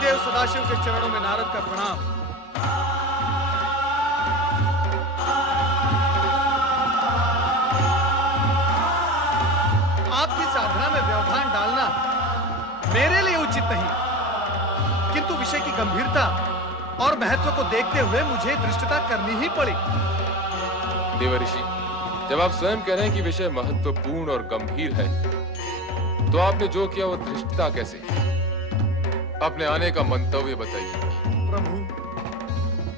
पतिदेव सदाशिव के चरणों में नारद का प्रणाम। आपकी साधना में व्यवधान डालना मेरे लिए उचित नहीं, किंतु विषय की गंभीरता और महत्व को देखते हुए मुझे धृष्टता करनी ही पड़ी। देवर्षि, जब आप स्वयं कह रहे हैं कि विषय महत्वपूर्ण और गंभीर है, तो आपने जो किया वो धृष्टता कैसे? अपने आने का मंतव्य बताइए। प्रभु,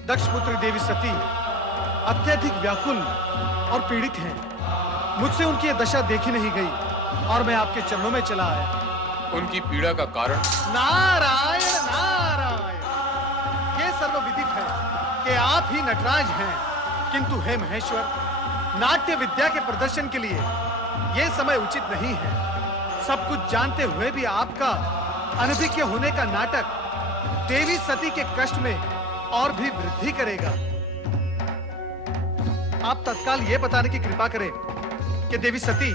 दक्षपुत्री देवी सती अत्यधिक व्याकुल और पीड़ित हैं। मुझसे उनकी यह दशा देखी नहीं गई और मैं आपके चरणों में चला आया। उनकी पीड़ा का कारण? नारायण नारायण, ये सर्वविदित है कि आप ही नटराज हैं, किंतु हे महेश्वर, नाट्य विद्या के प्रदर्शन के लिए यह समय उचित नहीं है। सब कुछ जानते हुए भी आपका अनभिज्ञ होने का नाटक देवी सती के कष्ट में और भी वृद्धि करेगा। आप तत्काल यह बताने की कृपा करें कि देवी सती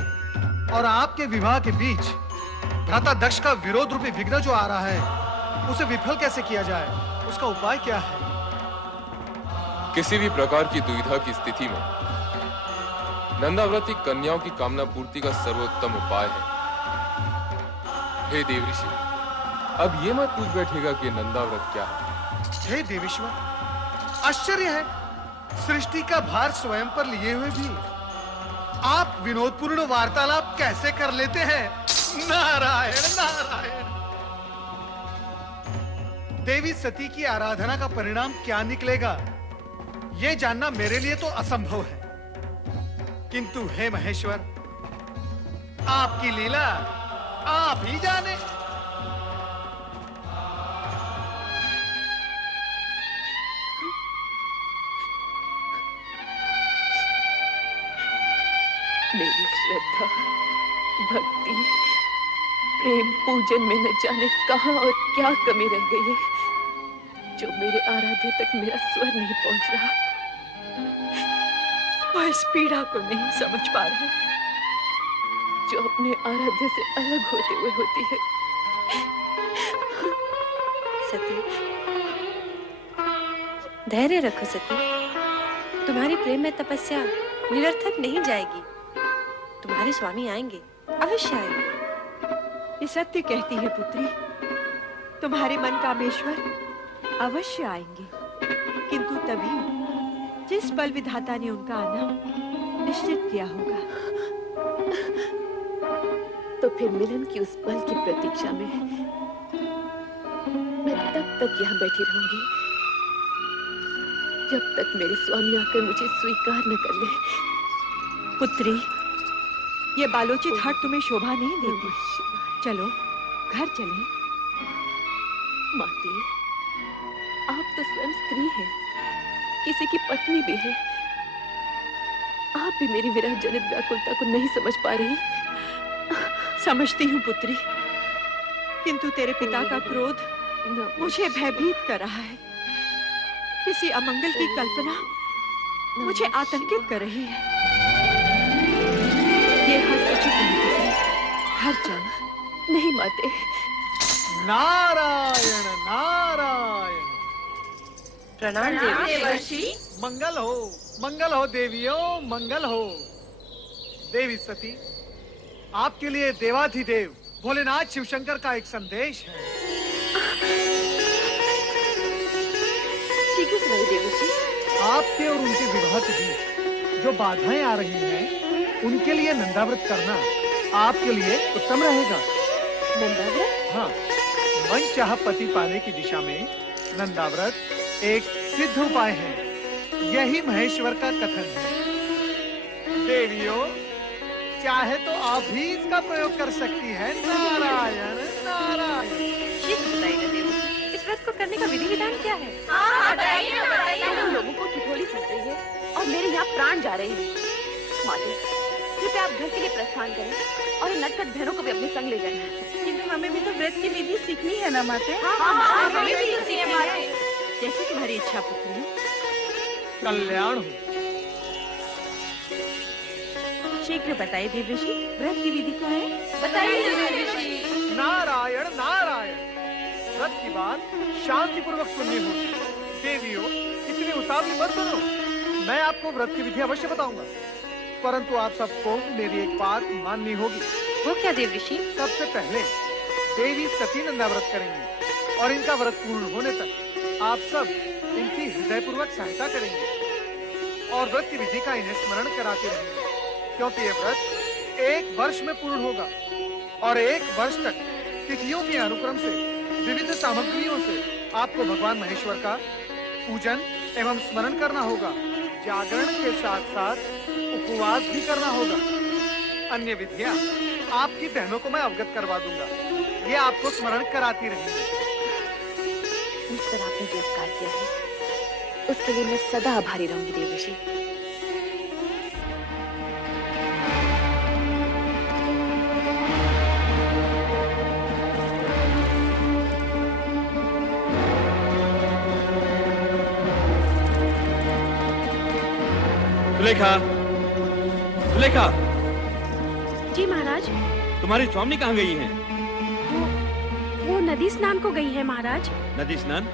और आपके विवाह के बीच भ्राता दक्ष का विरोध रूपी विघ्न जो आ रहा है, उसे विफल कैसे किया जाए? उसका उपाय क्या है? किसी भी प्रकार की दुविधा की स्थिति में नंदाव्रती कन्याओं की कामना पूर्ति का सर्वोत्तम उपाय है। हे देवऋषि, अब ये मत पूछ बैठेगा कि नंदाव्रत क्या है। हे देवेश्वर, आश्चर्य है, सृष्टि का भार स्वयं पर लिए हुए भी आप विनोदपूर्ण वार्तालाप कैसे कर लेते हैं? नारायण नारायण। देवी सती की आराधना का परिणाम क्या निकलेगा, यह जानना मेरे लिए तो असंभव है, किंतु हे महेश्वर, आपकी लीला आप ही जाने। मेरी श्रद्धा, भक्ति, प्रेम, पूजन में न जाने कहां और क्या कमी रह गई है, जो मेरे आराध्य तक मेरा स्वर नहीं पहुंच रहा। वह इस पीड़ा को नहीं समझ पा रहा, जो अपने आराध्य से अलग होते हुए होती है। सती, धैर्य रखो सती। तुम्हारी प्रेम में तपस्या निरर्थक नहीं जाएगी। तुम्हारे स्वामी आएंगे, अवश्य आएंगे। ये सत्य कहती है पुत्री, तुम्हारे मन कामेश्वर अवश्य आएंगे, किंतु तभी जिस पल विधाता ने उनका आना निश्चित किया होगा। तो फिर मिलन की उस पल की प्रतीक्षा में मैं तब तक यहाँ बैठी रहूंगी जब तक मेरे स्वामी आकर मुझे स्वीकार न कर ले। पुत्री, ये बालोचित हट तुम्हें शोभा नहीं देती। चलो घर चलें। माते, आप तो स्वयं स्त्री हैं, किसी की पत्नी भी है। आप भी मेरी विरह जनित व्याकुलता को नहीं समझ पा रही। समझती हूँ पुत्री, किंतु तेरे पिता का क्रोध मुझे भयभीत कर रहा है। किसी अमंगल की कल्पना मुझे आतंकित कर रही है। ये हट उचित नहीं पुत्री, घर चल। नहीं माते। नारायण नारायण। प्रणाम देवर्षि। मंगल हो देवियों, मंगल हो। देवी सती, आपके लिए देवाधिदेव भोलेनाथ शिवशंकर का एक संदेश है। शीघ्र सुनाइए देवर्षि। आपके और उनके विवाह के बीच जो बाधाएं आ रही हैं, उनके लिए नंदाव्रत करना आपके लिए उत्तम रहेगा। नंदाव्रत? हाँ, मन चाह पति पाने की दिशा में नंदाव्रत एक सिद्ध उपाय है। यही महेश्वर का कथन है। देवियों, चाहे तो आप भी इसका प्रयोग कर सकती हैं। नारायण नारायण। शीघ्र बताइए देवर्षि, इस व्रत को करने का विधि विधान क्या है? बताइए। लोगों को ठिठोली सुन रही है और मेरे यहाँ प्राण जा रहे हैं। माते, कृपया आप घर के लिए प्रस्थान करें और नटखट बहनों को भी अपने संग ले जाएं। किंतु हमें भी तो व्रत की विधि सीखनी है ना माते? हाँ, हमें भी तो सीखनी है। जैसे तुम्हारी इच्छा पुत्री। कल्याण हो। शीघ्र बताइए देवर्षि, व्रत की विधि क्या है? बताइए देवर्षि। नारायण नारायण। व्रत की बात शांतिपूर्वक सुननी होगी। देवियों, इतनी उतावली मत करो। मैं आपको व्रत की विधि अवश्य बताऊंगा, परंतु आप सबको मेरी एक बात माननी होगी। वो क्या देवऋषि? सबसे पहले देवी सती नंदा व्रत करेंगी और इनका व्रत पूर्ण होने तक आप सब इनकी हृदयपूर्वक सहायता करेंगे और व्रत की विधि का इन्हें स्मरण कराते रहेंगे, क्योंकि ये व्रत 1 वर्ष में पूर्ण होगा और 1 वर्ष तक तिथियों के अनुक्रम से विविध सामग्रियों से आपको भगवान महेश्वर का पूजन एवं स्मरण करना होगा। जागरण के साथ साथ उपवास भी करना होगा। अन्य विधियां आपकी बहनों को मैं अवगत करवा दूंगा, ये आपको स्मरण कराती रहेंगी। मुझ पर आपने जो उपकार किया है उसके लिए मैं सदा आभारी रहूंगी देवऋषि। सुलेखा, सुलेखा, जी महाराज। तुम्हारी स्वामी कहाँ गई हैं? वो नदी स्नान को गई है महाराज। नदी स्नान?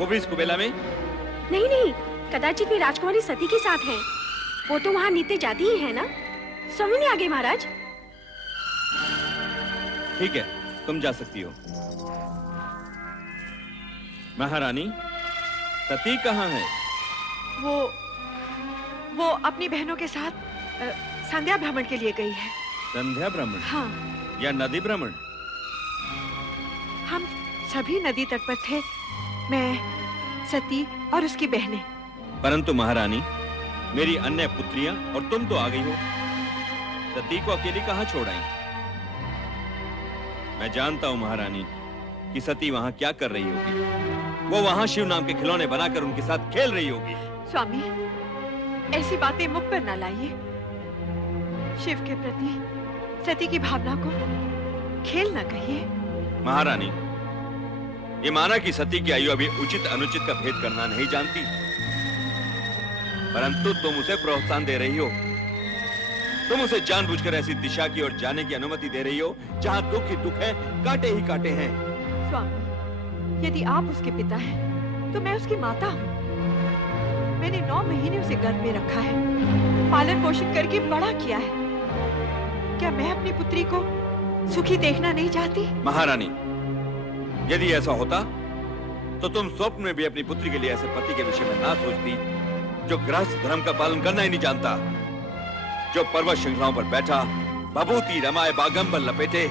वो भी इस कुबेला में? नहीं नहीं, कदाचित वे राजकुमारी सती के साथ हैं। वो तो वहाँ नित्य जाती ही है ना। स्वामी नहीं आ गए महाराज। ठीक है, तुम जा सकती हो। महारानी, सती कहाँ है? वो अपनी बहनों के साथ संध्या भ्रमण के लिए गई है। संध्या भ्रमण? हाँ। या नदी भ्रमण? हम सभी नदी तट पर थे, मैं, सती और उसकी बहनें। परंतु महारानी, मेरी अन्य पुत्रियां और तुम तो आ गई हो। सती को अकेली कहाँ छोड़ आई? मैं जानता हूँ महारानी कि सती वहाँ क्या कर रही होगी। वो वहाँ शिव नाम के खिलौने बनाकर उनके साथ खेल रही होगी। स्वामी, ऐसी बातें मुख पर ना लाइए। शिव के प्रति सती की भावना को खेल ना कहिए। महारानी, ये माना कि सती की आयु अभी उचित अनुचित का भेद करना नहीं जानती, परंतु तुम उसे प्रोत्साहन दे रही हो। तुम उसे जानबूझकर ऐसी दिशा की ओर जाने की अनुमति दे रही हो जहां दुख ही दुख है, कांटे ही कांटे हैं। स्वामी, यदि आप उसके पिता हैं, तो मैं उसकी माता हूँ। मैंने 9 महीने उसे गर्भ में रखा है, पालन पोषण करके बड़ा किया है। क्या मैं अपनी पुत्री को सुखी देखना नहीं चाहती? महारानी, यदि ऐसा होता तो तुम स्वप्न में भी अपनी पुत्री के लिए ऐसे पति के विषय में ना सोचती जो गृहस्थ धर्म का पालन करना ही नहीं जानता, जो पर्वत श्रृंखलाओं पर बैठा भभूति रमाए बागंबर लपेटे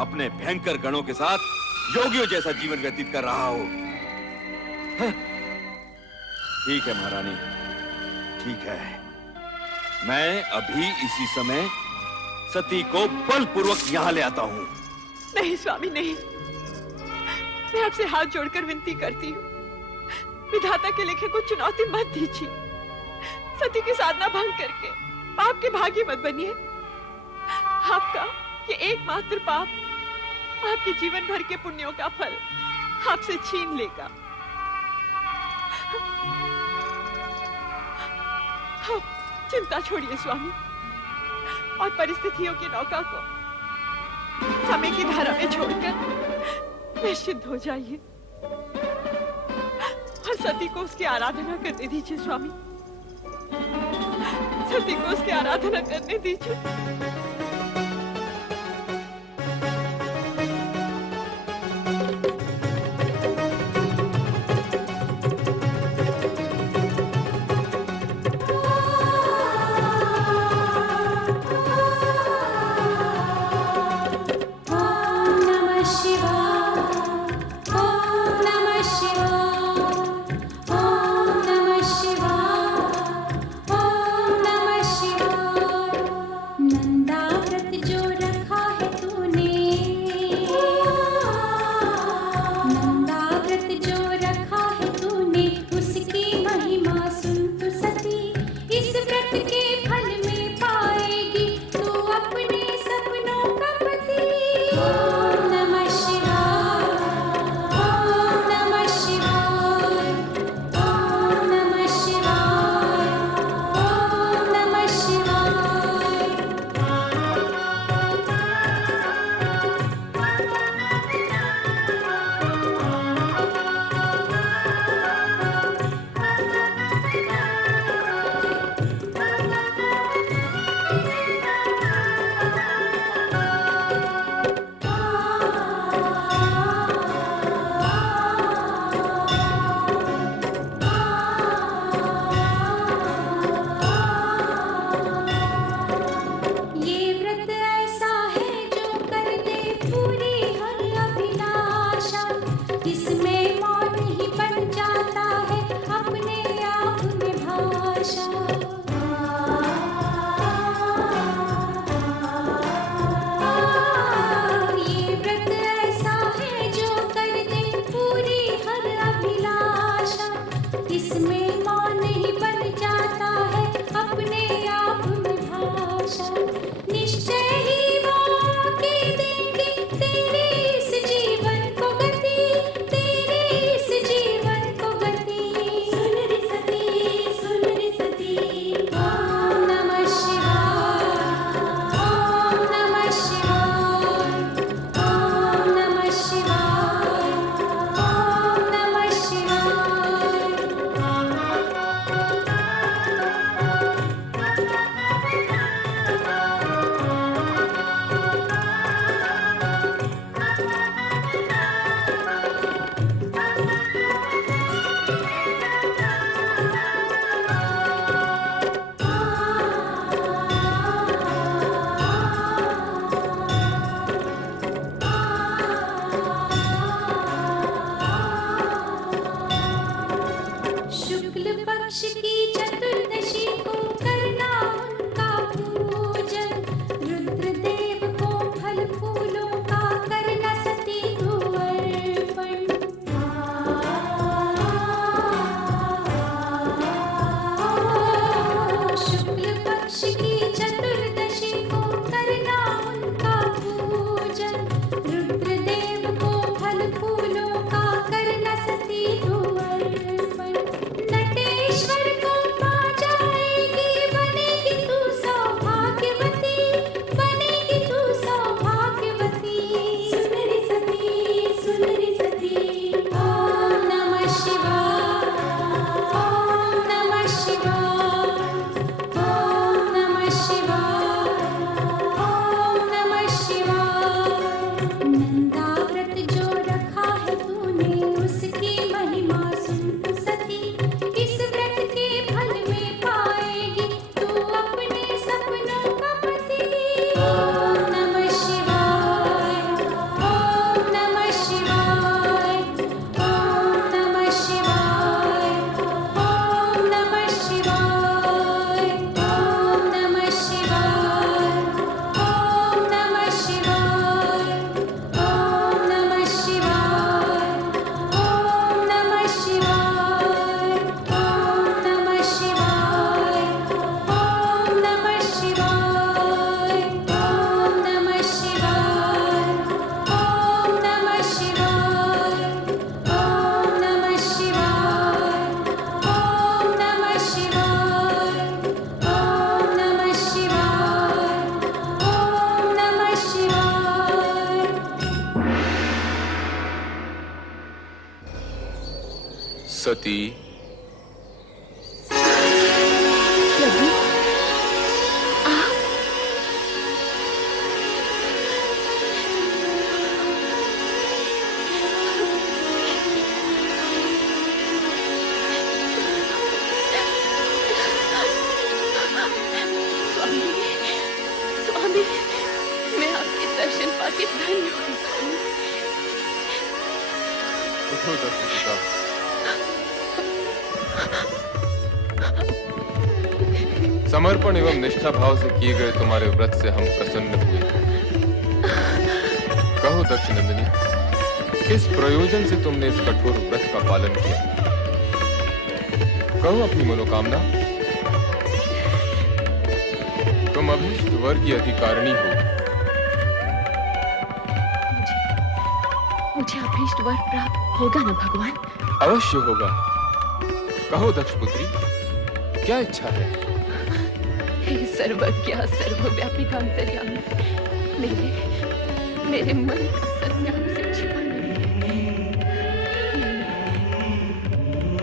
अपने भयंकर गणों के साथ योगियों जैसा जीवन व्यतीत कर रहा हो। ठीक है महारानी, ठीक है। मैं अभी इसी समय सती को बलपूर्वक यहाँ ले आता हूँ। नहीं स्वामी, नहीं। मैं आपसे हाथ जोड़कर विनती करती हूँ, विधाता के लिखे को चुनौती मत दीजिए। सती की साधना भंग करके पाप के भागी मत बनिए। आपका ये एकमात्र पाप आपके जीवन भर के पुण्यों का फल आपसे छीन लेगा। आप चिंता छोड़िए स्वामी, और परिस्थितियों की नौका को समय की धारा में छोड़कर निश्चिंत हो जाइए और सती को उसकी आराधना करने दीजिए। स्वामी, सती को उसकी आराधना करने दीजिए। नंदा इसमें मौन ही बन जाता है अपने आप में भाषा। ये व्रत ऐसा है जो कर दे पूरी हर अभिलाषा। इसमें मौन ही बन जाता है अपने आप में भाषा। निश्चय ही वो के देंगे तेरे इस जीवन को गति, तेरे इस जीवन को गति। सुन रे सती, सुन रे सती। ओम नमः शिवाय, ओम नमः शिवाय, ओम नमः शिवाय, ओम नमः शिवाय। शुक्ल पक्ष की चतुर्दशी को करना उनका पूजन। रुद्रदेव को फल फूलों का करना सती को अर्पण। शुक्ल पक्ष की चतुर्दशी को करना उनका पूजन। रुद्रदेव को फल फूलों का करना सती को अर्पण। नटेश्वर को पा जाएगी, बनेगी तू सौभाग्यवती, बनेगी तू सौभाग्यवती। सुन रे सती, सुन रे सती। ओम नमः शिवाय, ओम नमः शिवाय, ओम नमः शिवाय, ओम नमः शिवाय। नंदाव्रत जो रखा है तूने उसकी महिमा सुन सती। इस व्रत के फल में पाएगी तू अपने सपनों का पति। ओम नमः शिवाय, ओम नमः शिवाय, ओम नमः शिवाय, ओम नमः शिवाय, ओम नमः शिवाय, ओम नमः शिवाय, ओम नमः शिवाय, ओम नमः शिवाय, ओम नमः शिवाय, ओम नमः शिवाय, ओम नमः शिवाय, ओम नमः शिवाय, ओम नमः शिवाय, ओम नमः शिवाय, ओम नमः शिवाय, ओम नमः शिवाय। सती, प्रभु, आप स्वामी, स्वामी, मैं आपके दर्शन पाके धन्य हुई स्वामी। उठो दर्शन पिता। समर्पण एवं निष्ठा भाव से किए गए तुम्हारे व्रत से हम प्रसन्न हुए। कहो दक्ष नंदिनी, किस प्रयोजन से तुमने इस कठोर व्रत का पालन किया? कहो अपनी मनोकामना। तुम अभीष्ट वर की अधिकारिणी हो। मुझे अभीष्ट वर प्राप्त होगा ना भगवान? अवश्य होगा। कहो दक्ष पुत्री, क्या इच्छा है? हे सर्वज्ञ सर्वव्यापी अंतर्यामी, मेरे मन का संज्ञान से छिपा नहीं है।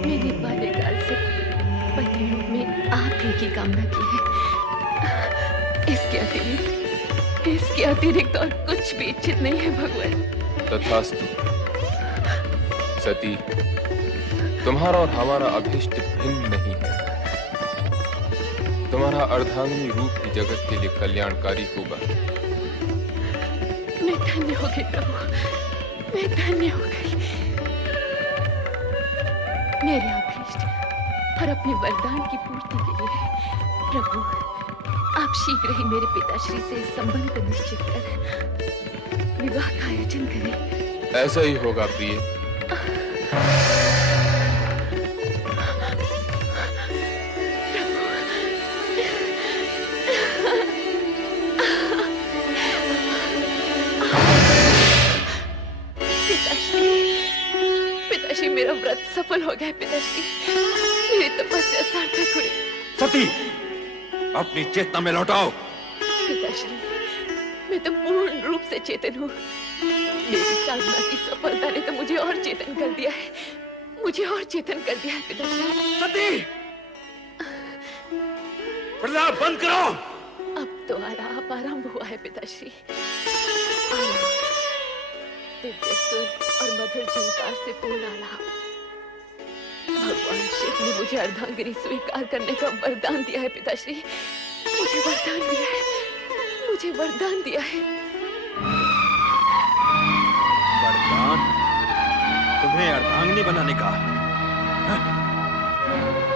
मैंने बाल्यकाल से पति रूप में आप ही की कामना की है। इसके अतिरिक्त और कुछ भी इच्छित नहीं है भगवान। तथास्तु। सती, तुम्हारा और हमारा अभीष्ट भिन्न नहीं है। तुम्हारा अर्धांगिनी रूप ही जगत के लिए कल्याणकारी होगा। मैं धन्य हो गई प्रभु, मैं धन्य हो गई। मेरे अभीष्ट और अपने वरदान की पूर्ति के लिए प्रभु आप शीघ्र ही मेरे पिताश्री से इस संबंध को निश्चित कर विवाह का आयोजन करें। ऐसा ही होगा प्रिय। पिताश्री मेरा व्रत सफल हो गया। पिताश्री मेरी तपस्या सार्थक हुई। सती, अपनी चेतना में लौटाओ। पिताश्री मैं तो पूर्ण रूप से चेतन हूँ। मेरी साधना की सफलता ने तो मुझे और चेतन कर दिया है, मुझे और चेतन कर दिया है पिताश्री। सती, प्रलाप बंद करो। अब तो आलाप आरंभ हुआ है पिताश्री। दिव्य सुर और मधुर झंकार से पूर्ण आलाप। भगवान शिव ने मुझे अर्धांगिनी स्वीकार करने का वरदान दिया है पिताश्री। मुझे वरदान दिया है, मुझे वरदान दिया है। वरदान? तुम्हें अर्धांगिनी बनाने का?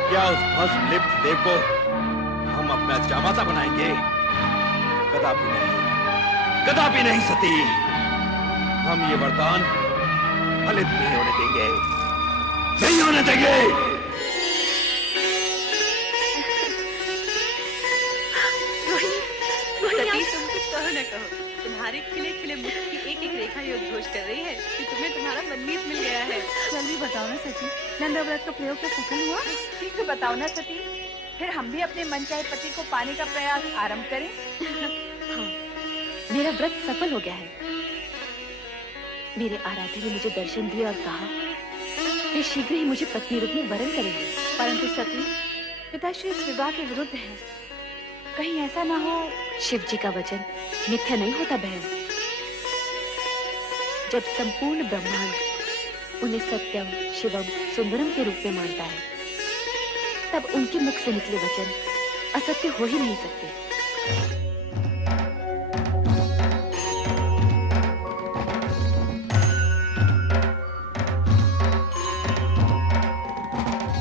क्या उस भस्म लिप्त देव को हम अपना जामाता बनाएंगे? कदापि नहीं, कदापि नहीं सती। हम ये वरदान फलित नहीं होने देंगे, नहीं होने देंगे। सती, तुम कुछ कहो न कहो, तुम्हारे खिले खिले मुख की एक एक रेखा ये उद्घोष कर रही है कि तुम्हें तुम्हारा मनमीत मिल गया है। जल्दी बताओ ना सती, नंदा व्रत का प्रयोग तो सफल हुआ? ठीक बताओ ना सती, फिर हम भी अपने मनचाहे पति को पाने का प्रयास आरंभ करें। हाँ, मेरा व्रत सफल हो गया है। मेरे आराध्य ने मुझे दर्शन दिया और कहा वे शीघ्र ही मुझे पत्नी रूप में वरण करेंगे। परंतु सती, पिताश्री इस विवाह के विरुद्ध है। कहीं ऐसा ना हो। शिव जी का वचन मिथ्या नहीं होता बहन। जब संपूर्ण ब्रह्मांड उन्हें सत्यम शिवम सुंदरम के रूप में मानता है, तब उनके मुख से निकले वचन असत्य हो ही नहीं सकते।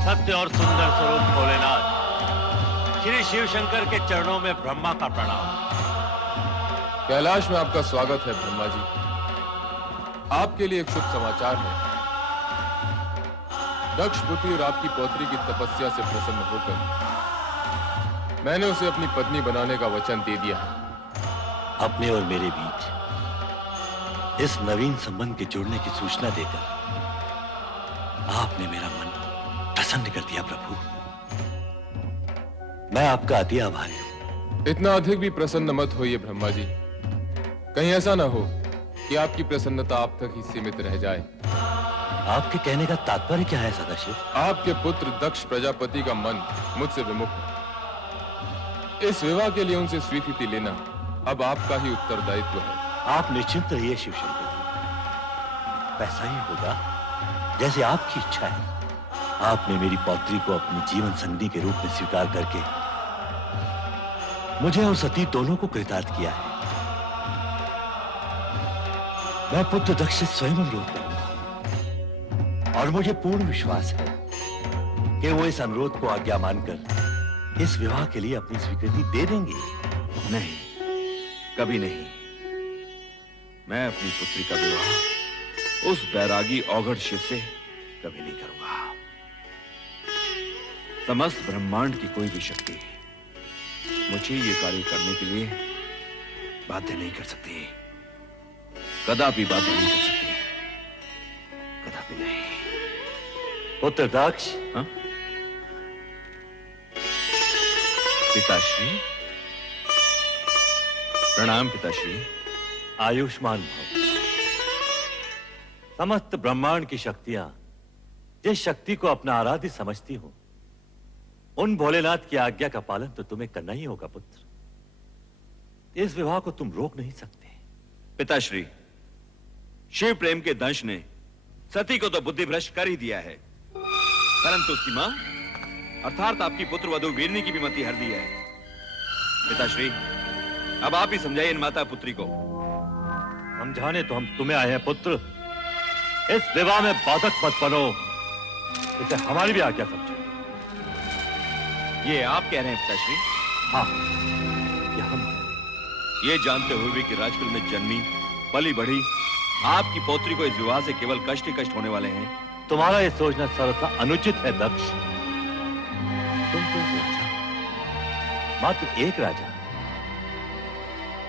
सत्य और सुंदर स्वरूप भोलेनाथ, श्री शिव शंकर के चरणों में ब्रह्मा का प्रणाम। कैलाश में आपका स्वागत है ब्रह्मा जी। आपके लिए एक शुभ समाचार है। दक्ष पुत्री और आपकी पौत्री की तपस्या से प्रसन्न होकर मैंने उसे अपनी पत्नी बनाने का वचन दे दिया है। अपने और मेरे बीच इस नवीन संबंध के जुड़ने की सूचना देकर आपने मेरा मन प्रसन्न कर दिया प्रभु। मैं आपका अति आभारी हूं। इतना अधिक भी प्रसन्न मत होइए ब्रह्मा जी। कहीं ऐसा ना हो कि आपकी प्रसन्नता आप तक ही सीमित रह जाए। आपके कहने का तात्पर्य क्या है सदाशिव? आपके पुत्र दक्ष प्रजापति का मन मुझसे विमुख है। इस विवाह के लिए उनसे स्वीकृति लेना अब आपका ही उत्तरदायित्व है। आप निश्चिंत रहिए शिव शंकर जी, वैसा ही होगा जैसे आपकी इच्छा है। आपने मेरी पौत्री को अपनी जीवन संगी के रूप में स्वीकार करके मुझे और सती दोनों को कृतार्थ किया है। मैं पुत्र दक्ष से स्वयं अनुरोध करूंगा और मुझे पूर्ण विश्वास है कि वो इस अनुरोध को आज्ञा मानकर इस विवाह के लिए अपनी स्वीकृति दे देंगे। नहीं, कभी नहीं। मैं अपनी पुत्री का विवाह उस बैरागी औघड़ शिव से कभी नहीं करूंगा। समस्त ब्रह्मांड की कोई भी शक्ति मुझे ये कार्य करने के लिए बाध्य नहीं कर सकती, कदापि बाध्य नहीं कर सकती, कदापि नहीं। पुत्र दक्ष, हाँ? पिताश्री, प्रणाम पिताश्री। आयुष्मान भव। समस्त ब्रह्मांड की शक्तियां जिस शक्ति को अपना आराध्य समझती हो, उन भोलेनाथ की आज्ञा का पालन तो तुम्हें करना ही होगा पुत्र। इस विवाह को तुम रोक नहीं सकते। पिताश्री, शिव प्रेम के दंश ने सती को तो बुद्धि भ्रष्ट कर ही दिया है, परंतु उसकी मां अर्थात आपकी पुत्र वधू वीरनी की भी मति हर दी है। पिताश्री, अब आप ही समझाइए इन माता पुत्री को। समझाने तो हम तुम्हें आए हैं पुत्र। इस विवाह में बाधक मत बनो। इसे हमारी भी आज्ञा समझो। ये आप कह रहे हैं पिताश्री? हाँ, ये हम ये जानते हुए भी कि राजकुल में जन्मी पली बढ़ी आपकी पौत्री को इस विवाह से केवल कष्ट ही कष्ट होने वाले हैं। तुम्हारा ये सोचना सर्वथा अनुचित है दक्ष। तुम तो एक राजा, मात्र एक राजा।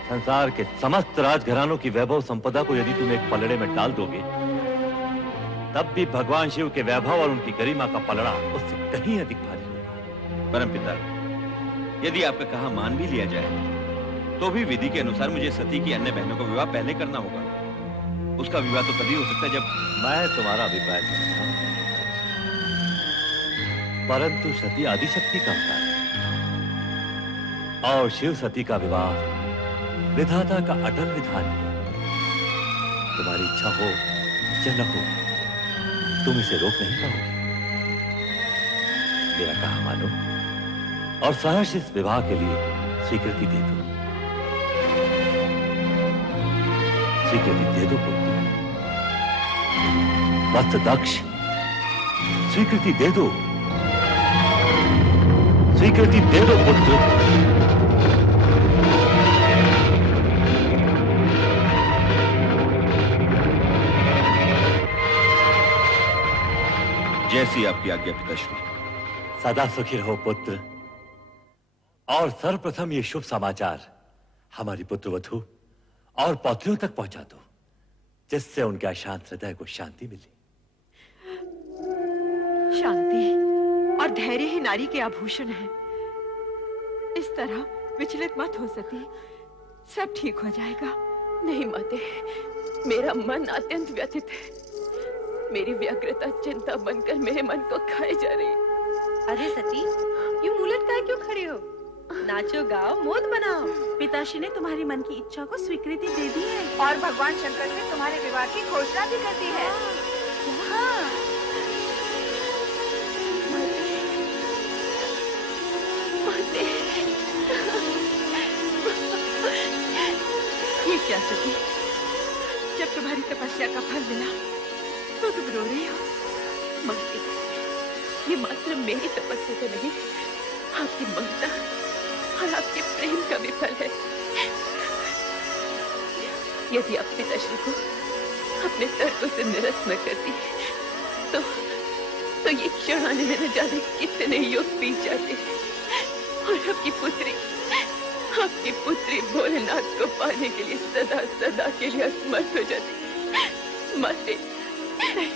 संसार के समस्त राजघरानों की वैभव संपदा को यदि तुम एक पलड़े में डाल दोगे, तब भी भगवान शिव के वैभव और उनकी गरिमा का पलड़ा उससे कहीं अधिक भारी होगा। परमपिता, यदि आपका कहा मान भी लिया जाए तो भी विधि के अनुसार मुझे सती की अन्य बहनों का विवाह पहले करना होगा। उसका विवाह तो तभी हो सकता है जब मैं तुम्हारा अभिप्राय समझता हूं, परंतु सती आदिशक्ति का अवतार है और शिव सती का विवाह विधाता का अटल विधान है। तुम्हारी इच्छा हो या न हो, तुम इसे रोक नहीं पाओगे। मेरा कहा मानो और सहर्ष इस विवाह के लिए स्वीकृति दे दो। स्वीकृति दे दो पुत्र। वत्स दक्ष, स्वीकृति दे दो। स्वीकृति दे दो पुत्र। जैसी आपकी आज्ञा पिताश्री। सदा सुखी रहो पुत्र। और सर्वप्रथम ये शुभ समाचार हमारी पुत्रवधू और पौत्रियों तक पहुंचा दो, जिससे उनके अशांत हृदय को शांति मिले। शांति और धैर्य ही नारी के आभूषण है। इस तरह विचलित मत हो सती, सब ठीक हो जाएगा। नहीं माते, मेरा मन अत्यंत व्यथित है। मेरी व्यग्रता चिंता बनकर मेरे मन को खाए जा रही है। अरे सती, यूं उलट कर क्यों खड़े हो? नाचो गाओ, मोद मनाओ। पिताश्री ने तुम्हारी मन की इच्छा को स्वीकृति दे दी है और भगवान शंकर से तुम्हारे विवाह की घोषणा भी कर दी है। हाँ। ये क्या सती, जब तुम्हारी तपस्या का फल मिला तो तुम रो रही हो? माते, ये मात्र मेरी तपस्या तो नहीं, आपकी ममता और आपके प्रेम का भी फल है। यदि आप पिताश्री को अपने तर्कों से निरस्त न करती तो ये क्षण आने में न जाने कितने युग बीत जाते और आपकी पुत्री भोलेनाथ को पाने के लिए सदा सदा के लिए असमर्थ हो जाती। माते, नहीं।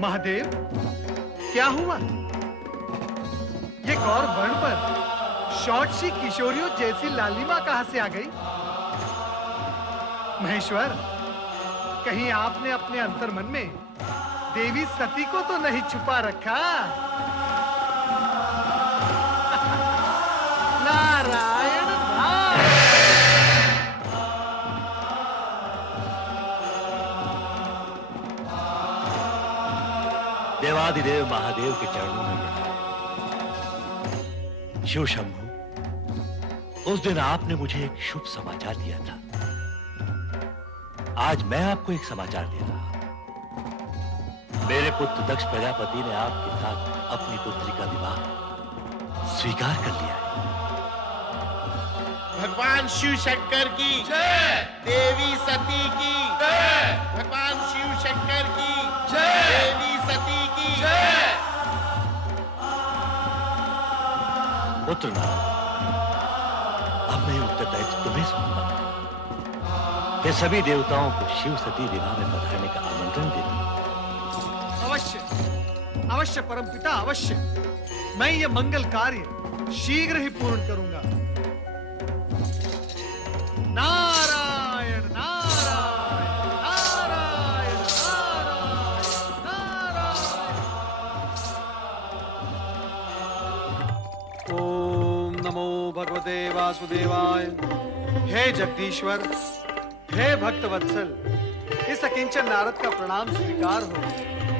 महादेव, क्या हुआ? ये गौर वर्ण पर शॉर्टसी किशोरियों जैसी लालिमा कहां से आ गई? महेश्वर, कहीं आपने अपने अंतर्मन में देवी सती को तो नहीं छुपा रखा? नारायण नारायण। देवादिदेव महादेव के चरणों में मिला। शिव शंभु, उस दिन आपने मुझे एक शुभ समाचार दिया था। आज मैं आपको एक समाचार दे रहा हूं। मेरे पुत्र दक्ष प्रजापति ने आपके साथ अपनी पुत्री का विवाह स्वीकार कर लिया है। भगवान शिव शंकर की जय, देवी सती की जय, भगवान शिव शंकर की जय, देवी सती की जय। पुत्र नारायण, अब मैं उत्तरदायित्व तुम्हें सौंपता हूं कि सभी देवताओं को शिव सती विवाह में पधारने का आमंत्रण देता हूं। अवश्य परमपिता, अवश्य मैं ये मंगल कार्य शीघ्र ही पूर्ण करूंगा। नारायण नारायण नारायण नारायण। ओम नमो भगवते वासुदेवाय। हे जगदीश्वर, हे भक्तवत्सल, इस अकिंचन नारद का प्रणाम स्वीकार हो।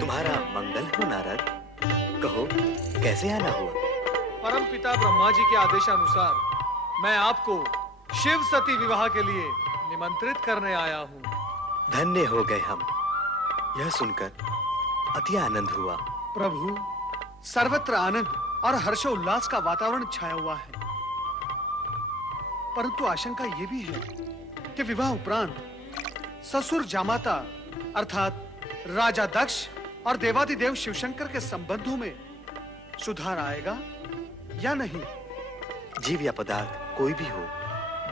तुम्हारा मंगल हो नारद, कहो कैसे आना हुआ? परमपिता ब्रह्मा जी के आदेशानुसार मैं आपको शिव सती विवाह के लिए निमंत्रित करने आया हूँ। धन्य हो गए हम, यह सुनकर अति आनंद हुआ। प्रभु, सर्वत्र आनंद और हर्षोल्लास का वातावरण छाया हुआ है, परंतु आशंका ये भी है कि विवाह उपरांत ससुर जामाता अर्थात राजा दक्ष और देवादिदेव शिवशंकर के संबंधों में सुधार आएगा या नहीं। जीव या पदार्थ कोई भी हो,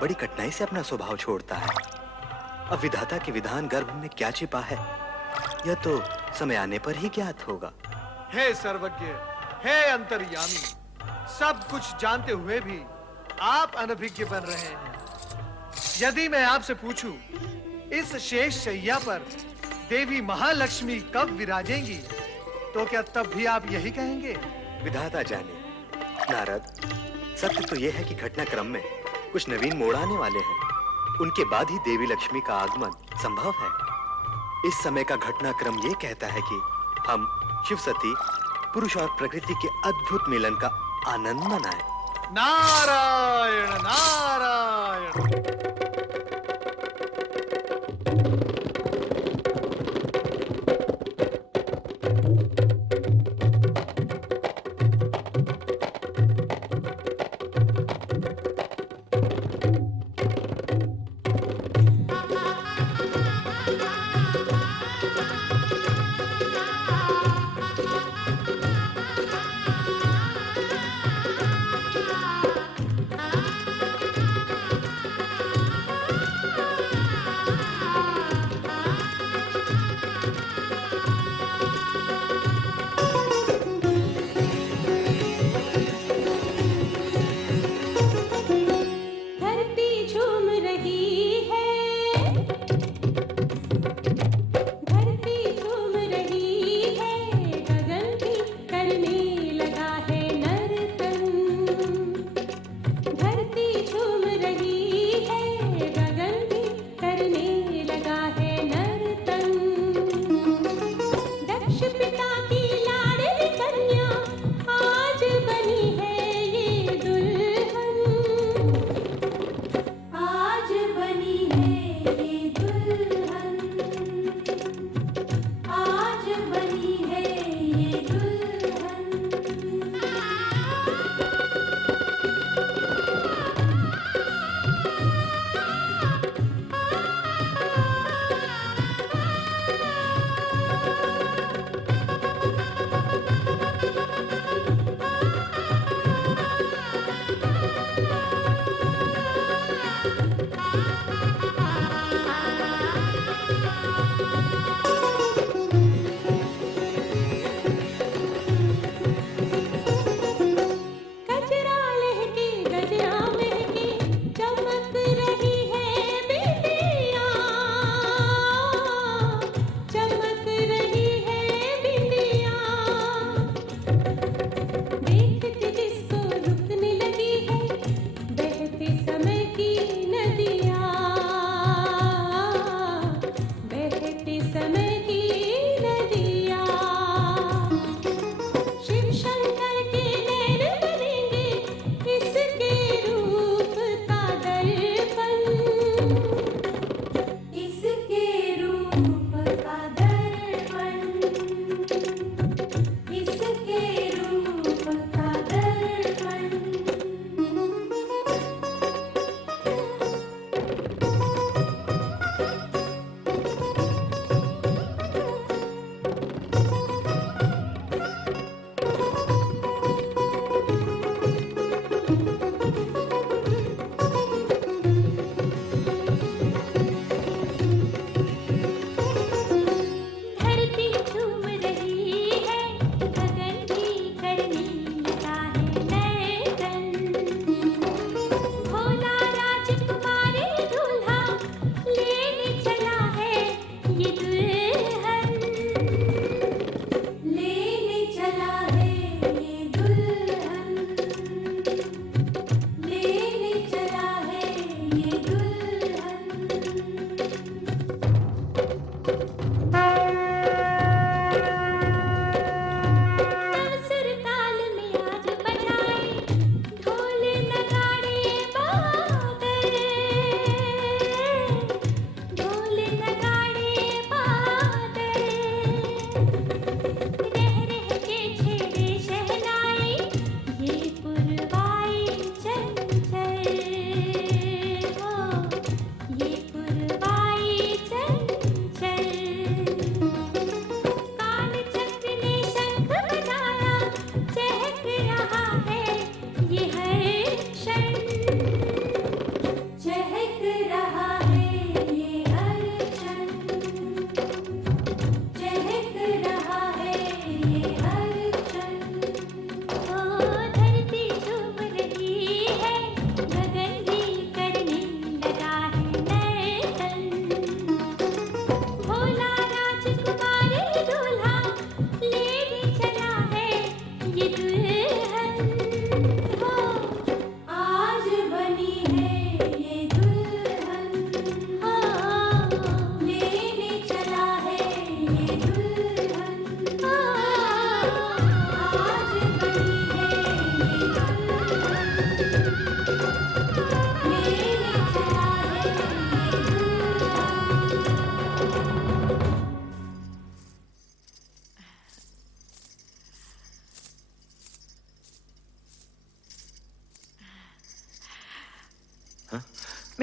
बड़ी कठिनाई से अपना स्वभाव छोड़ता है। अब विधाता के विधान गर्भ में क्या छिपा है, यह तो समय आने पर ही ज्ञात होगा। हे सर्वज्ञ, हे अंतर्यामी, सब कुछ जानते हुए भी आप अनभिज्ञ बन रहे हैं। यदि मैं आपसे पूछूं, इस शेष शैया पर देवी महालक्ष्मी कब विराजेंगी, तो क्या तब भी आप यही कहेंगे? विधाता जाने। नारद, सत्य तो यह है कि घटनाक्रम में कुछ नवीन मोड़ आने वाले हैं। उनके बाद ही देवी लक्ष्मी का आगमन संभव है। इस समय का घटनाक्रम ये कहता है कि हम शिव सती, पुरुष और प्रकृति के अद्भुत मिलन का आनंद मनाएं। नारायण नारायण।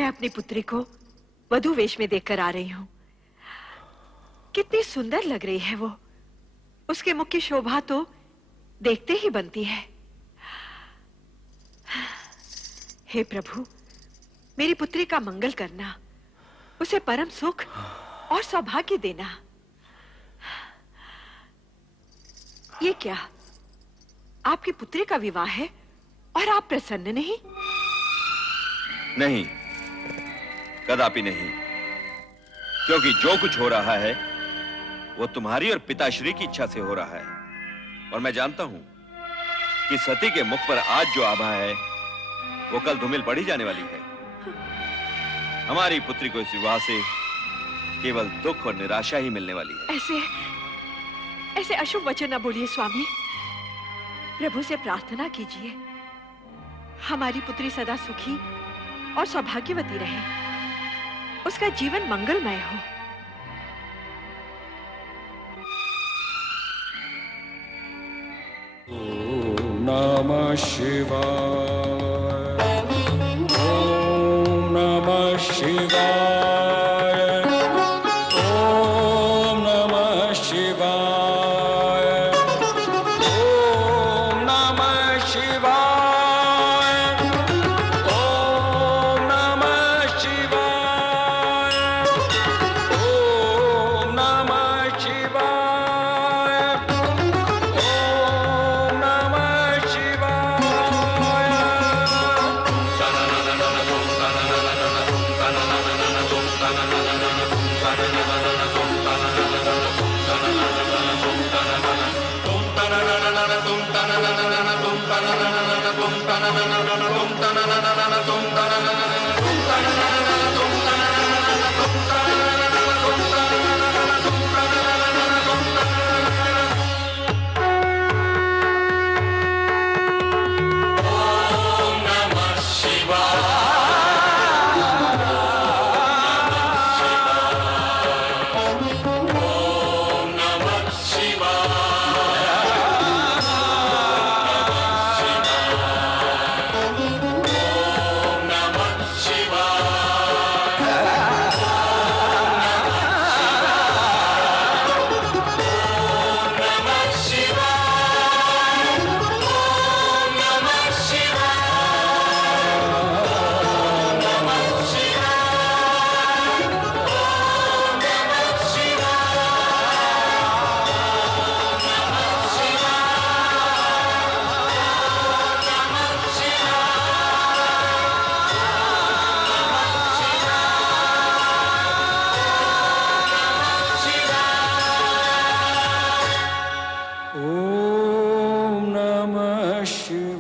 मैं अपनी पुत्री को वधू वेश में देखकर आ रही हूँ। कितनी सुंदर लग रही है वो। उसके मुख की शोभा तो देखते ही बनती है। हे प्रभु, मेरी पुत्री का मंगल करना, उसे परम सुख और सौभाग्य देना। ये क्या, आपकी पुत्री का विवाह है और आप प्रसन्न नहीं? नहीं, कदापि नहीं, क्योंकि जो कुछ हो रहा है वो तुम्हारी और पिताश्री की इच्छा से हो रहा है। और मैं जानता हूं कि सती के मुख पर आज जो आभा है वो कल धूमिल पड़ी जाने वाली है। हमारी पुत्री को इस विवाह से केवल दुख और निराशा ही मिलने वाली है। ऐसे अशुभ वचन न बोलिए स्वामी। प्रभु से प्रार्थना कीजिए, हमारी पुत्री सदा सुखी और सौभाग्यवती रहे, उसका जीवन मंगलमय हो। ओम नमः शिवाय, ओम नमः शिवाय, ओम नमः शिवाय, ओम नमः शिवाय, ओम नमः शिवाय, ओम नमः शिवाय, ओम नमः शिवाय।